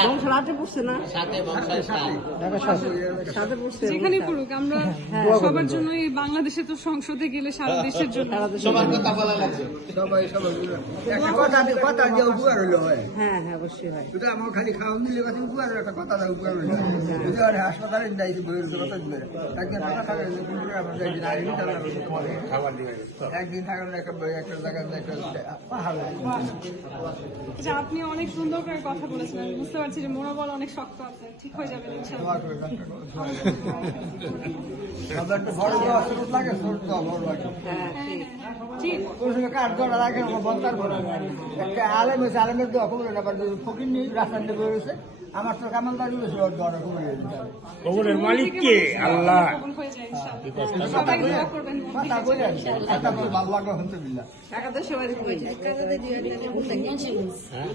বংশরাতে পড়ছে না সাথে পড়ছে যেখানে পড়ুক আমরা সবার জন্য এই বাংলাদেশে তো সংসদে গেলে সারা দেশের জন্য সবার কথা বলা লাগছে। সবাই একটা কথা যে উপকার হইলো হয়। হ্যাঁ হ্যাঁ অবশ্যই হয় এটা আমার খালি খাওয়া দিলে কথা উপকার একটা কথা উপকার হইলো যদি আর হাসপাতালে যাইছি বইয়ের কথা দিবে তাকে কথা খাবে খাবার দিবে একদিন থাকার একটা জায়গায় একটা পাহাড়। আচ্ছা, আপনি অনেক সুন্দর করে কথা বলেছেন, আমি বুঝতে পারছি যে মনোবল অনেক শক্ত আছে, ঠিক হয়ে যাবে ইনশাআল্লাহ। ঠিক আমার তো কামালদার কবরের মালিক কে? আল্লাহ। কবুল হয়ে যায় ইনশাআল্লাহ। সবাই দোয়া করবেন মন থেকে। ভালো লাগলো আলহামদুলিল্লাহ। একাদশ সবাই হ্যাঁ,